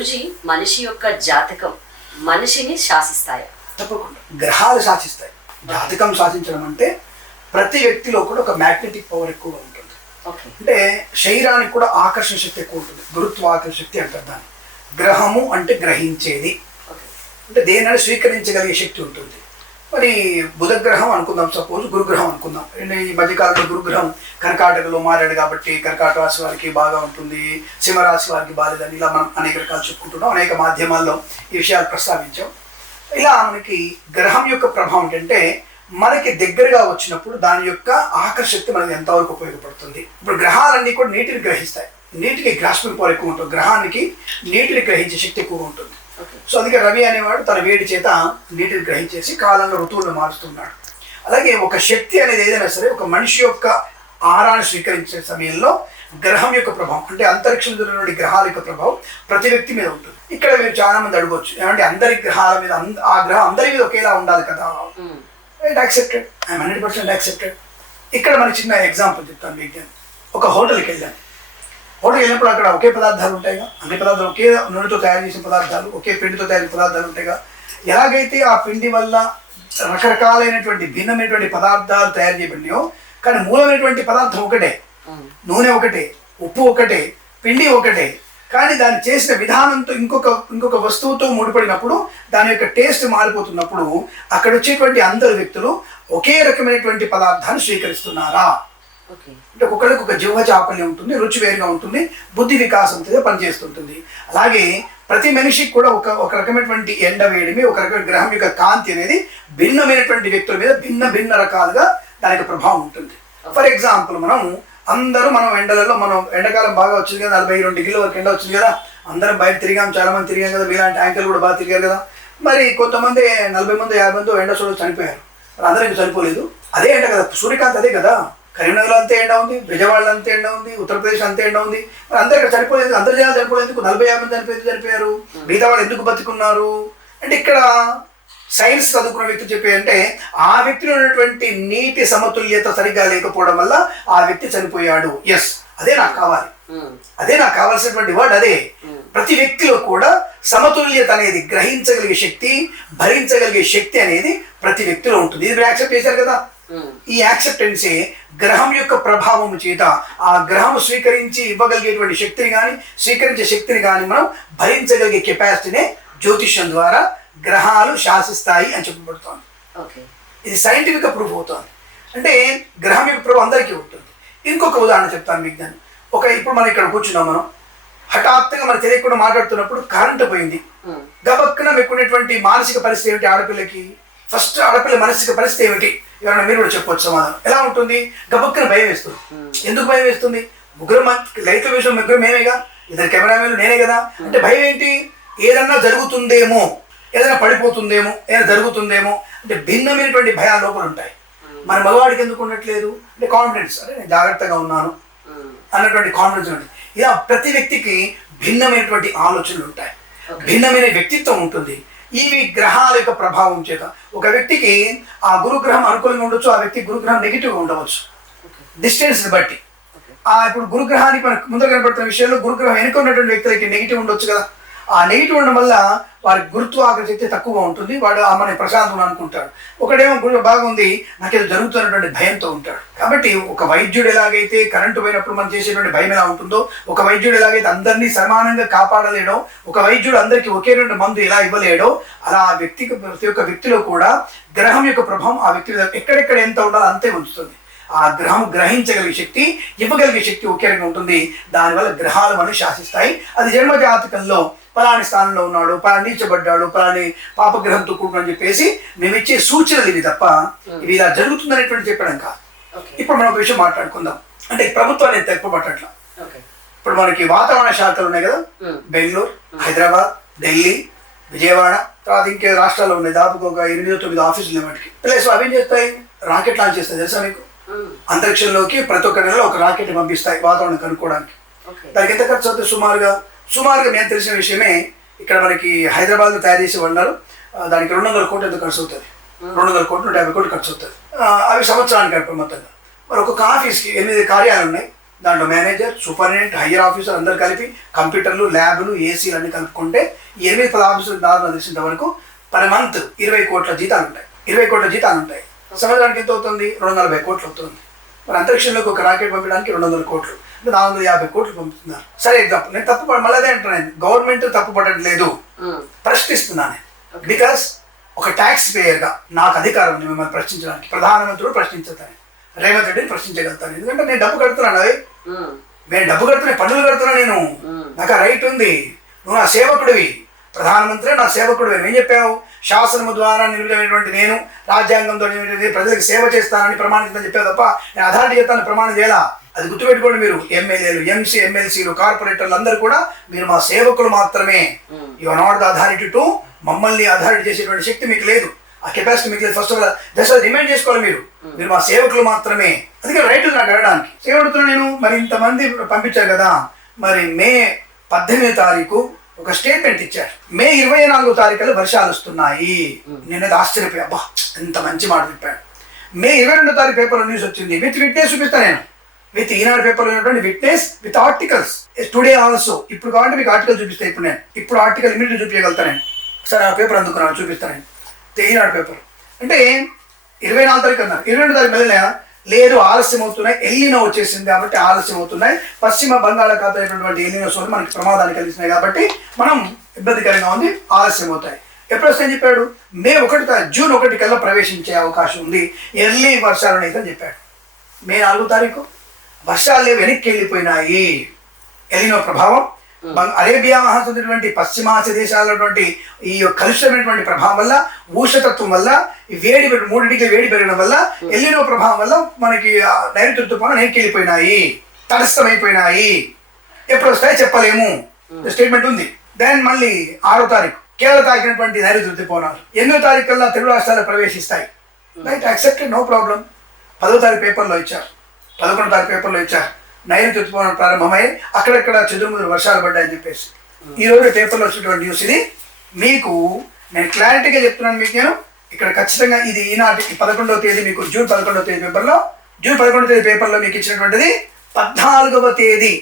గురుజీ, మనిషి యొక్క జాతకం మనిషిని శాసిస్తాయా? తప్పకుండా గ్రహాలు శాసిస్తాయి. జాతకం శాసించడం అంటే ప్రతి వ్యక్తిలో కూడా ఒక మ్యాగ్నెటిక్ పవర్ ఎక్కువగా ఉంటుంది. అంటే శరీరానికి కూడా ఆకర్షణ శక్తి ఎక్కువ ఉంటుంది. గురుత్వాకర్షణ శక్తి అంటారు దాన్ని. గ్రహము అంటే గ్రహించేది, అంటే దేనిని స్వీకరించగలిగే శక్తి ఉంటుంది. మరి బుధగ్రహం అనుకుందాం, సపోజ్ గురుగ్రహం అనుకుందాం. ఈ మధ్యకాలంలో గురుగ్రహం కర్కాటకలో మారాడు కాబట్టి కర్కాటక రాశి వారికి బాగా ఉంటుంది, సింహరాశి వారికి బాలేదని ఇలా మనం అనేక రకాలు చెప్పుకుంటున్నాం. అనేక మాధ్యమాల్లో ఈ విషయాలు ప్రస్తావించాం. ఇలా మనకి గ్రహం యొక్క ప్రభావం ఏంటంటే మనకి దగ్గరగా వచ్చినప్పుడు దాని యొక్క ఆకర్షక్తి మనకి ఎంతవరకు ఉపయోగపడుతుంది. ఇప్పుడు గ్రహాలన్నీ కూడా నీటిని గ్రహిస్తాయి. నీటికి గ్రాస్పింగ్ పవర్ ఎక్కువ ఉంటుంది. గ్రహానికి నీటిని గ్రహించే శక్తి ఎక్కువ ఉంటుంది. సో అందుకే రవి అనేవాడు తన వేడి చేత నీటిని గ్రహించేసి కాలంలో ఋతువులను మారుస్తున్నాడు. అలాగే ఒక శక్తి అనేది ఏదైనా సరే ఒక మనిషి యొక్క ఆహారాన్ని స్వీకరించే సమయంలో గ్రహం యొక్క ప్రభావం, అంటే అంతరిక్షంలో ఉన్నటువంటి గ్రహాల యొక్క ప్రభావం ప్రతి వ్యక్తి మీద ఉంటుంది. ఇక్కడ మీరు చాలా మంది అడగవచ్చు, ఏమంటే అందరి గ్రహాల మీద ఆ గ్రహం అందరి మీద ఒకేలా ఉండాలి కదా. Right, accepted, I'm 100% accepted. ఇక్కడ మనకి చిన్న ఎగ్జాంపుల్ చెప్తాను మీకు. ఒక హోటల్కి వెళ్ళాను. హోటల్కి వెళ్ళినప్పుడు అక్కడ ఒకే పదార్థాలు ఉంటాయిగా, అన్ని పదార్థాలు ఒకే నూనెతో తయారు చేసిన పదార్థాలు, ఒకే పిండితో తయారు చేసిన పదార్థాలు ఉంటాయిగా. ఎలాగైతే ఆ పిండి వల్ల రకరకాలైనటువంటి భిన్నమైనటువంటి పదార్థాలు తయారు చేయబడినాయో, కానీ మూలమైనటువంటి పదార్థం ఒకటే, నూనె ఒకటే, ఉప్పు ఒకటే, పిండి ఒకటే, కానీ దాన్ని చేసిన విధానంతో ఇంకొక వస్తువుతో ముడిపడినప్పుడు దాని యొక్క టేస్ట్ మారిపోతున్నప్పుడు అక్కడ వచ్చేటువంటి అందరు వ్యక్తులు ఒకే రకమైనటువంటి పదార్థాన్ని స్వీకరిస్తున్నారా? అంటే ఒక్కొక్కరికి ఒక జిహ్వ చాపల్యం ఉంటుంది, రుచి వేరుగా ఉంటుంది, బుద్ధి వికాసంతో పనిచేస్తుంటుంది. అలాగే ప్రతి మనిషికి కూడా ఒక రకమైనటువంటి ఎండ వేడిమి, ఒక రకమైన గ్రహం యొక్క కాంతి అనేది భిన్నమైనటువంటి వ్యక్తుల మీద భిన్న రకాలుగా దానికి ప్రభావం ఉంటుంది. ఫర్ ఎగ్జాంపుల్ మనం ఎండలలో ఎండాకాలం బాగా వచ్చింది కదా, 42 డిగ్రీల వరకు ఎండ వచ్చింది కదా, అందరం బయట తిరిగాం, చాలా మంది తిరిగాం కదా, మీలాంటి యాంకర్లు కూడా బాగా తిరిగారు కదా. మరి కొంతమంది 40 మంది 50 మంది ఎండ చూడ చనిపోయారు. అందరూ ఇంకా చనిపోలేదు. అదే ఎండ కదా, సూర్యకాంతి అదే కదా. కరీంనగర్లో అంతే ఎండ ఉంది, విజయవాడలో అంతే ఎండ ఉంది, ఉత్తరప్రదేశ్ అంతే ఎండ ఉంది. మరి అందరు ఇక్కడ చనిపోలేదు, అందరు జనాలు చనిపోలేదు. 40-50 మంది చనిపోయారు. మిగతా వాళ్ళు ఎందుకు బతుకున్నారు అంటే ఇక్కడ సైన్స్ చదువుకున్న వ్యక్తి చెప్పేయంటే ఆ వ్యక్తిలో ఉన్నటువంటి నీటి సమతుల్యత సరిగ్గా లేకపోవడం వల్ల ఆ వ్యక్తి చనిపోయాడు. ఎస్, అదే నాకు కావాలి, అదే నాకు కావాల్సినటువంటి వర్డ్ అదే. ప్రతి వ్యక్తిలో కూడా సమతుల్యత అనేది గ్రహించగలిగే శక్తి, భరించగలిగే శక్తి అనేది ప్రతి వ్యక్తిలో ఉంటుంది. ఇది మీరు యాక్సెప్ట్ చేశారు కదా. ఈ యాక్సెప్టెన్సే గ్రహం యొక్క ప్రభావం చేత ఆ గ్రహం స్వీకరించి ఇవ్వగలిగేటువంటి శక్తిని కానీ స్వీకరించే శక్తిని కానీ మనం భరించగలిగే కెపాసిటీనే జ్యోతిష్యం ద్వారా గ్రహాలు శాసిస్తాయి అని చెప్పబడుతోంది. ఇది సైంటిఫిక్గా ప్రూఫ్ అవుతోంది. అంటే గ్రహం యొక్క ప్రభావం అందరికీ ఉంటుంది. ఇంకొక ఉదాహరణ చెప్తాను మీకు దాన్ని. ఇప్పుడు మనం ఇక్కడ కూర్చున్నాం, మనం హఠాత్తుగా మనకు తెలియకుండా మాట్లాడుతున్నప్పుడు కరెంటు పోయింది. గబక్కున మీకున్నటువంటి మానసిక పరిస్థితి ఏమిటి? ఆడపిల్లకి ఫస్ట్ ఆడపిల్ల మానసిక పరిస్థితి ఏమిటి? ఎవరైనా మీరు కూడా చెప్పవచ్చు సమాధానం. ఎలా ఉంటుంది? గబక్కున భయం వేస్తుంది. ఎందుకు భయం వేస్తుంది? లైట్ల విషయం ముగ్గురు మేమేగా, ఇద్దరు కెమెరామెన్లు నేనే కదా. అంటే భయం ఏంటి? ఏదన్నా జరుగుతుందేమో, ఏదైనా పడిపోతుందేమో, ఏదైనా జరుగుతుందేమో, అంటే భిన్నమైనటువంటి భయాలు లోపల ఉంటాయి. మన మగవాడికి ఎందుకు ఉండట్లేదు అంటే కాన్ఫిడెన్స్, అరే నేను జాగ్రత్తగా ఉన్నాను అన్నటువంటి కాన్ఫిడెన్స్ ఉంటుంది. ఇలా ప్రతి వ్యక్తికి భిన్నమైనటువంటి ఆలోచనలు ఉంటాయి, భిన్నమైన వ్యక్తిత్వం ఉంటుంది. ఇవి గ్రహాల యొక్క ప్రభావం చేత ఒక వ్యక్తికి ఆ గురుగ్రహం అనుకూలంగా ఉండొచ్చు, ఆ వ్యక్తి గురుగ్రహం నెగిటివ్గా ఉండవచ్చు, డిస్టెన్స్ని బట్టి. ఇప్పుడు గురుగ్రహానికి మనకు ముందు కనబడుతున్న విషయంలో గురుగ్రహం వెనుక ఉన్నటువంటి వ్యక్తులకి నెగిటివ్ ఉండొచ్చు కదా. ఆ నెగిటివ్ ఉండడం వల్ల వారికి గురుత్వాకర్షణ శక్తి తక్కువగా ఉంటుంది. వాడు మన ప్రశాంతం అనుకుంటాడు. ఒకడేమో గురువు బాగుంది, నాకేదో జరుగుతున్నటువంటి భయంతో ఉంటాడు. కాబట్టి ఒక వైద్యుడు ఎలాగైతే కరెంటు పోయినప్పుడు మనం చేసేటువంటి భయం ఎలా ఉంటుందో, ఒక వైద్యుడు ఎలాగైతే అందరినీ సమానంగా కాపాడలేడో, ఒక వైద్యుడు అందరికీ ఒకే రెండు మందు ఎలా ఇవ్వలేడో, అలా ఆ ప్రతి ఒక్క వ్యక్తిలో కూడా గ్రహం యొక్క ప్రభావం ఆ వ్యక్తి ఎక్కడెక్కడ ఎంత ఉండాలో అంతే ఉంచుతుంది. ఆ గ్రహం గ్రహించగలిగే శక్తి, ఇవ్వగలిగే శక్తి ఒకే రకంగా ఉంటుంది. దానివల్ల గ్రహాలు మనం శాసిస్తాయి. అది జన్మ జాతకంలో పలాని స్థానంలో ఉన్నాడు, పలాని నీచబడ్డాడు, పలాని పాపగ్రహంతో కూడుకుని చెప్పేసి మేము ఇచ్చే సూచనలు ఇవి తప్ప ఇవి ఇలా జరుగుతుందనేటువంటి చెప్పడం కాదు. ఇప్పుడు మనం ఒక విషయం మాట్లాడుకుందాం. అంటే ప్రభుత్వాన్ని ఎంత ఎక్కువ పట్టట్లా. ఇప్పుడు మనకి వాతావరణ శాఖలు ఉన్నాయి కదా, బెంగళూరు, హైదరాబాద్, ఢిల్లీ, విజయవాడ, తర్వాత ఇంకే రాష్ట్రాల్లో ఉన్నాయి. దాదాపు ఒక 8-9 ఆఫీసులు వాటికి. ప్లస్ అవేం చేస్తాయి? రాకెట్ లాంచ్ చేస్తాయి. తెలుసా మీకు? అంతరిక్షంలోకి ప్రతి ఒక్క నెలలో ఒక రాకెట్ పంపిస్తాయి వాతావరణం కనుక్కోవడానికి. దానికి ఎంత ఖర్చు అవుతుంది? సుమారుగా నేను తెలిసిన విషయమే, ఇక్కడ మనకి హైదరాబాద్లో తయారు చేసి ఉన్నారు, దానికి 200 కోట్లు ఎంత ఖర్చు అవుతుంది? 200 కోట్లు 150 కోట్లు ఖర్చు అవుతుంది. అవి సంవత్సరానికి మొత్తంగా. మరి ఒక్కొక్క ఆఫీస్కి 8 కార్యాలయాలు ఉన్నాయి. దాంట్లో మేనేజర్, సూపరింటెండెంట్, హయ్యర్ ఆఫీసర్ అందరు కలిపి కంప్యూటర్లు, ల్యాబ్లు, ఏసీలు అన్ని కలుపుకుంటే 8-10 ఆఫీసులు దాదాపు తెలిసినంత వరకు పర్ మంత్ 20 కోట్ల జీతాలు ఉంటాయి. 20 కోట్ల జీతాలు ఉంటాయి. సంవత్సరానికి ఎంత అవుతుంది? 240 కోట్లు అవుతుంది. మరి అంతరిక్షంలోకి ఒక రాకెట్ పంపించడానికి 200 కోట్లు, 450 కోట్లు పంపుతున్నారు. సరే ఎగ్జాంపుల్, నేను తప్పు మళ్ళీ అదే అంటున్నాను, గవర్నమెంట్ తప్పు పడట్లేదు, ప్రశ్నిస్తున్నాను. బికాస్ ఒక ట్యాక్స్ పేయర్గా నాకు అధికారం ఉంది మిమ్మల్ని ప్రశ్నించడానికి. ప్రధానమంత్రుడు ప్రశ్నించుతాను, రేవంత్ రెడ్డిని ప్రశ్నించగలుగుతాను. ఎందుకంటే నేను డబ్బు కడుతున్నాను. అవి నేను డబ్బు కడుతున్నాను, పన్నులు కడుతున్నాను. నేను నాకు ఆ రైట్ ఉంది. నువ్వు నా సేవకుడివి, ప్రధానమంత్రి నా సేవకుడివి. ఏం చెప్పావు? శాసనము ద్వారా నిర్మితమైనటువంటి నేను రాజ్యాంగంతో ప్రజలకు సేవ చేస్తానని ప్రమాణించని చెప్పావు తప్ప నేను అథారిటీ చేస్తానని ప్రమాణం చేయాలా? అది గుర్తుపెట్టుకోండి. మీరు ఎమ్మెల్యేలు, ఎమ్మెల్సీలు, కార్పొరేటర్లు అందరూ కూడా మీరు మా సేవకులు మాత్రమే. You are not the authority to, మమ్మల్ని అథారిటీ చేసేటువంటి శక్తి మీకు లేదు, ఆ కెపాసిటీ మీకు లేదు. ఫస్ట్ ఆఫ్ ఆల్ దశ రిమైండ్ చేసుకోవాలి. మీరు మా సేవకులు మాత్రమే. అందుకే రైట్ నాకు అడగడానికి సేవడుతున్నా నేను. మరి ఇంతమంది పంపించారు కదా, మరి మే 18వ తారీఖు ఒక స్టేట్మెంట్ ఇచ్చారు. మే 24వ తారీఖులో వర్షాలు వస్తున్నాయి. నేనది ఆశ్చర్యపోయా, అబ్బా ఎంత మంచి మాట చెప్పాడు. మే 22వ తారీఖు పేపర్లో న్యూస్ వచ్చింది. విత్ విట్నెస్ చూపిస్తాను నేను, విత్ ఈనాడు పేపర్లో ఉన్నటువంటి witness with articles. Today also, ఇప్పుడు కావాలంటే మీకు ఆర్టికల్ చూపిస్తాను. ఇప్పుడు ఆర్టికల్ ఇమీడియట్ చూపించగలుగుతాను నేను. సరే ఆ పేపర్ అందుకున్నాను, చూపిస్తాను. ఈనాడు పేపర్ అంటే 24వ తారీఖు అన్నారు. 22వ తారీఖు వెళ్ళినా లేదు, ఆలస్యం అవుతున్నాయి, ఎల్లినో వచ్చేసింది కాబట్టి ఆలస్యం అవుతున్నాయి. పశ్చిమ బంగాళాఖాతంలో అయినటువంటి ఎల్లినో సోర్లు మనకి ప్రమాదాన్ని కలిగిస్తున్నాయి కాబట్టి మనం ఇబ్బందికరంగా ఉంది, ఆలస్యం అవుతాయి. ఎప్పుడు వస్తాయని చెప్పాడు? మే 1 జూన్ 1 కల్లా ప్రవేశించే అవకాశం ఉంది, ఎర్లీ వర్షాలు అయితే చెప్పాడు. మే 4వ తారీఖు వర్షాలు వెనక్కి వెళ్ళిపోయినాయి. ఎల్లినో ప్రభావం అరేబియా మహాసముద్రటువంటి పశ్చిమాసియా దేశాలటువంటి ఈ కలుషితమైనటువంటి ప్రభావం వల్ల, ఊషతత్వం వల్ల, ఈ వేడి 3 డిగ్రీ వేడి పెరగడం వల్ల, ఎల్లినో ప్రభావం వల్ల మనకి నైరుతి ఋతుపవనాలు వెనక్కి వెళ్ళిపోయినాయి, తటస్థమైపోయినాయి. ఎప్పుడు వస్తాయో చెప్పలేము, స్టేట్మెంట్ ఉంది. దెన్ మళ్ళీ 6వ తారీఖు కేరళ తాకినటువంటి నైరుతి ఋతుపవనాలు 8వ తారీఖు కల్లా తెలుగు రాష్ట్రాలు ప్రవేశిస్తాయి. Right, accepted, no problem. 10వ తారీఖు పేపర్లో ఇచ్చారు, 11వ తారీఖు పేపర్లో ఇచ్చారు. నైరుతి ఋతుపవనం ప్రారంభమై అక్కడక్కడ చెదురుముదురు వర్షాలు పడ్డాయని చెప్పేసి ఈరోజు పేపర్లో వచ్చినటువంటి న్యూస్ ఇది. మీకు నేను క్లారిటీగా చెప్తున్నాను. మీకు నేను ఇక్కడ ఖచ్చితంగా ఇది ఈనాటి 11వ తేదీ మీకు జూన్ 11వ తేదీ పేపర్లో మీకు ఇచ్చినటువంటిది. 14వ తేదీ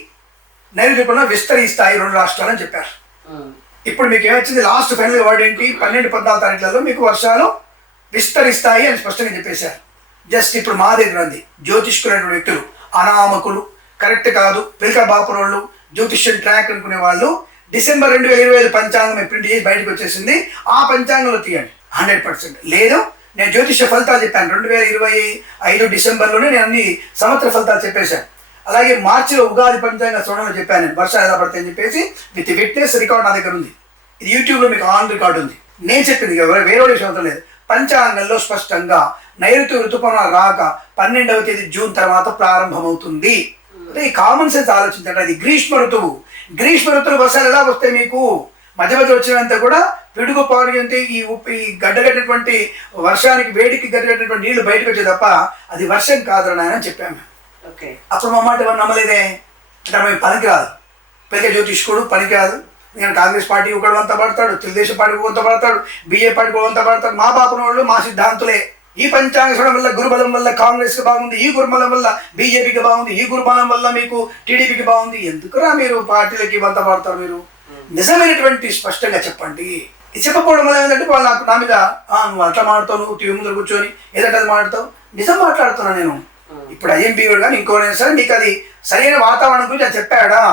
నైరుతి ఋతుపవనం విస్తరిస్తాయి 2 రాష్ట్రాలని చెప్పారు. ఇప్పుడు మీకు ఏమొచ్చింది? లాస్ట్ ఫైనల్ వర్డ్ ఏంటి? 12-14 తారీఖులలో మీకు వర్షాలు విస్తరిస్తాయి అని స్పష్టంగా చెప్పేశారు. జస్ట్ ఇప్పుడు మా దగ్గర ఉంది జ్యోతిష్కులైన వ్యక్తులు, అనామకులు, కరెక్ట్ కాదు, పిలక బాపురోళ్ళు, జ్యోతిష్యం ట్రాక్ అనుకునే వాళ్ళు డిసెంబర్ 2025 పంచాంగం ప్రింట్ చేసి బయటకు వచ్చేసింది. ఆ పంచాంగంలో తీయండి 100%. లేదు, నేను జ్యోతిష్య ఫలితాలు చెప్పాను 2025 డిసెంబర్లోనే నేను అన్ని సంవత్సర ఫలితాలు చెప్పేశాను. అలాగే మార్చిలో ఉగాది పంచాంగ శ్రవణంలో చెప్పాను నేను వర్షాలు ఎలా పడతాయని చెప్పేసి విత్ విట్నెస్ రికార్డ్ నా దగ్గర ఉంది. ఇది యూట్యూబ్లో మీకు ఆన్ రికార్డు ఉంది. నేను చెప్పింది వేరే విషయం లేదు. పంచాంగంలో స్పష్టంగా నైరుతి ఋతుపవనాలు రాక 12వ తేదీ జూన్ తర్వాత ప్రారంభమవుతుంది. ఈ కామన్ సెన్స్ ఆలోచించండి. అది గ్రీష్మ ఋతువు. గ్రీష్మ ఋతువు వర్షాలు ఎలా వస్తాయి? మీకు మధ్య మధ్య వచ్చినంత కూడా పిడుగు పాడు ఈ గడ్డగట్టినటువంటి వర్షానికి వేడికి గడ్డగట్టినటువంటి నీళ్లు బయటకు వచ్చే తప్ప అది వర్షం కాదని ఆయన చెప్పాము. అప్పుడు మా మాట ఎవరు నమ్మలేదే అంటే మేము పనికిరాదు, పెరిగే జ్యోతిష్కుడు పనికిరాదు. నేను కాంగ్రెస్ పార్టీ ఒకడు వంత పడతాడు, తెలుగుదేశం పార్టీ వంత పడతాడు, బీజేపీ పార్టీ వంత పడతాడు. మా పాపన వాళ్ళు మా సిద్ధాంతులే. ఈ పంచాంగం వల్ల గురుబలం వల్ల కాంగ్రెస్కి బాగుంది, ఈ గురుబలం వల్ల బీజేపీకి బాగుంది, ఈ గురుబలం వల్ల మీకు టీడీపీకి బాగుంది. ఎందుకురా మీరు పార్టీలకి వంత పడతారు? మీరు నిజమైనటువంటి స్పష్టంగా చెప్పండి. ఇది చెప్పకపోవడం వల్ల ఏంటంటే వాళ్ళు నాకు నా మీద నువ్వు అట్లా మాట్లాడతావు, నువ్వు టీవీ ముందు కూర్చొని ఏదంటే అది మాట్లాడతావు. నిజం మాట్లాడుతున్నా నేను. ఇప్పుడు ఐఎంపీ కానీ ఇంకోనైనా సరే మీకు అది సరైన వాతావరణం గురించి అది చెప్పాడా?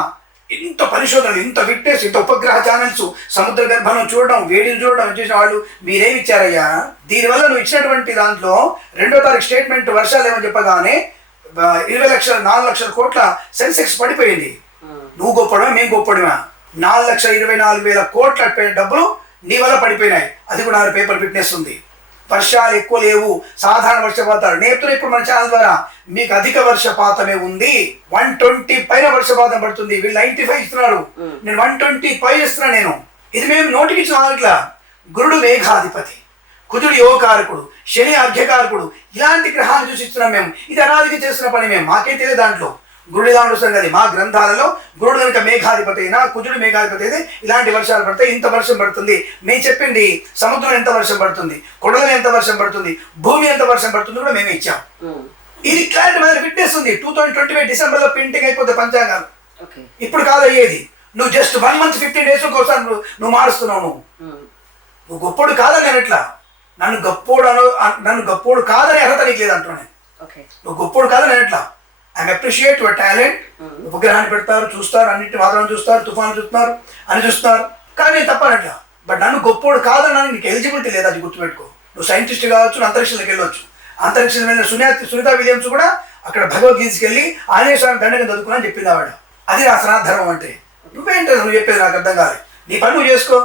ఇంత పరిశోధనలు, ఇంత విట్నెస్, ఇంత ఉపగ్రహ ఛానల్స్, సముద్ర గర్భంలో చూడడం, వేడిని చూడడం చేసిన వాళ్ళు మీరేమి ఇచ్చారయ్యా? దీనివల్ల నువ్వు ఇచ్చినటువంటి దాంట్లో 2వ తారీఖు స్టేట్మెంట్ వర్షాలు ఏమని చెప్పగానే 20 లక్షల 4 లక్షల కోట్ల సెన్సెక్స్ పడిపోయింది. నువ్వు గొప్పడమే, మేము గొప్పడమా? 4,24,000 కోట్ల డబ్బులు నీ వల్ల పడిపోయినాయి. అది కూడా నా పేపర్ విట్నెస్ ఉంది. వర్షాలు ఎక్కువ లేవు, సాధారణ వర్షపాతాలు. నేపుతున్న ఇప్పుడు మన ఛానల్ ద్వారా మీకు అధిక వర్షపాతమే ఉంది. 120 పైన వర్షపాతం పడుతుంది. వీళ్ళు 95 ఇస్తున్నారు, నేను 125 ఇస్తున్నాను. నేను ఇది మేము నోటికి ఇచ్చిన ఇట్లా. గురుడు మేఘాధిపతి, కుజుడు యోగకారకుడు, శని అర్ఘ్యకారకుడు, ఇలాంటి గ్రహాలు చూసి ఇస్తున్నాం మేము. ఇది అనాదిగా చేస్తున్న పని మేము, మాకే తెలియదు దాంట్లో. గురుడు ఎలా ఉంటుంది కదా, మా గ్రంథాలలో గురుడు కనుక మేఘాధిపతి అయినా, కుజుడు మేఘాధిపతి అయితే ఇలాంటి వర్షాలు పడతాయి, ఇంత వర్షం పడుతుంది. మేము చెప్పింది సముద్రం ఎంత వర్షం పడుతుంది, కొండలో ఎంత వర్షం పడుతుంది, భూమి ఎంత వర్షం పడుతుంది కూడా మేమే ఇచ్చాం. ఇది క్లారిటీ మన పెట్టేస్తుంది. 2025 డిసెంబర్లో ప్రింటింగ్ అయిపోతే పంచాంగాలు. ఓకే. ఇప్పుడు కాదు అయ్యేది. నువ్వు జస్ట్ 1 month 15 days ఒకసారి నువ్వు మారుస్తున్నావు. నువ్వు గొప్పోడు కాదని నేను ఎట్లా నన్ను గొప్పోడు కాదని అర్హత నీకు లేదు అంటున్నాను. నువ్వు గొప్పోడు కాదని నేను ఎట్లా ఐ అప్రిషియేట్ యువర్ టాలెంట్. ఉపగ్రహాన్ని పెడతారు, చూస్తారు, అన్నింటి వాతావరణం చూస్తారు, తుఫాను చూస్తున్నారు అని చూస్తున్నారు, కానీ నేను తప్పనట్లా. బట్ నన్ను గొప్పోడు కాదని నీకు ఎలిజిబిలిటీ లేదు, అది గుర్తుపెట్టుకో. నువ్వు సైంటిస్ట్ కావచ్చు, అంతరిక్షంలోకి వెళ్ళొచ్చు. అంతరిక్షం వెళ్ళిన సునీతా విలియమ్స్ కూడా అక్కడ భగవద్గీతకి వెళ్ళి ఆంజనేయ స్వామి దండకం చదువుకుని చెప్పింది ఆవిడ. అది నా సనాతన ధర్మం అంటే. నువ్వేంటో నువ్వు చెప్పేది నాకు అర్థం కాదు. నీ పని నువ్వు చేసుకో,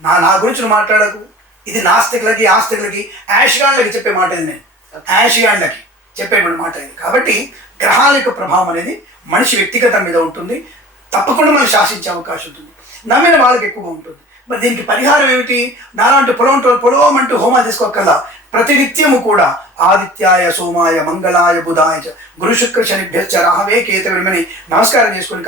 నా గురించి నువ్వు మాట్లాడకు. ఇది నాస్తికులకి ఆస్తికులకి యాషగాన్లకి చెప్పే మాట ఇది. నేను యాషగాన్లకి చెప్పేటువంటి మాట ఇది. కాబట్టి గ్రహాల యొక్క ప్రభావం అనేది మనిషి వ్యక్తిగతం మీద ఉంటుంది, తప్పకుండా మనం శాసించే అవకాశం ఉంటుంది. నమ్మిన వాళ్ళకి ఎక్కువగా ఉంటుంది. మరి దీనికి పరిహారం ఏమిటి? నాలాంటి పొలవమంటూ హోమాలు తీసుకోకల్లా ప్రతినిత్యము కూడా ఆదిత్యాయ సోమాయ మంగళాయ బుధాయ గురు శుక్ర శనిభ్యశ్చ రాహవే కేతవిమని నమస్కారం చేసుకుని